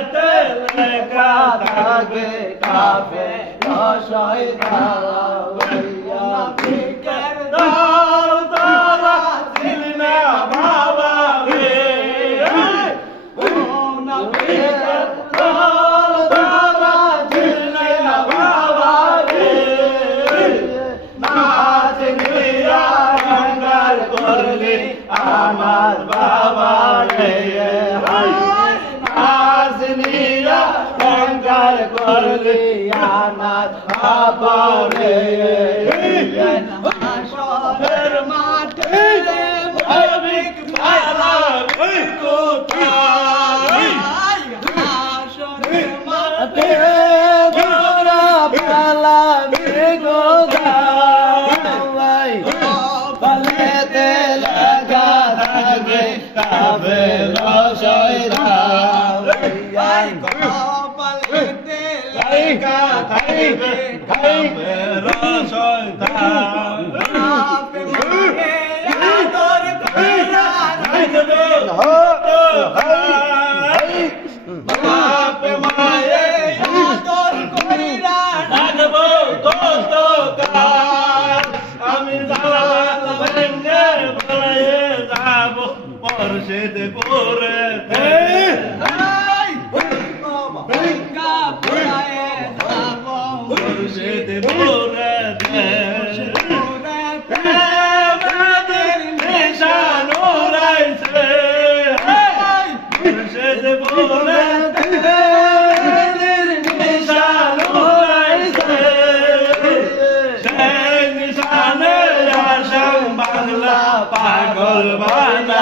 থাকবে লেখা থাকবে কাফের শয়তান মুনাফিকের দল তারা দিলনা বাবা রে মুনাফিকের দল করলি আমার বাবা রে নাচ নিয়া রঙ্গার করলি আমার বাবা রে হাসরের মাঠে ভাবিক কোথায়? হাসরের মাঠে গোরা পালা পালেতে লাগা Hey! পরশেদ করে পরশেদ করে আমাদের নিশানো রাইছে মুর্শিদ বলে তেদের নিশানো রাইছে সেই নিশানে আসাম বাংলা পাগল বানাইছে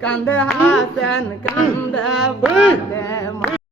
Kanda Hasan, Kanda Fatema.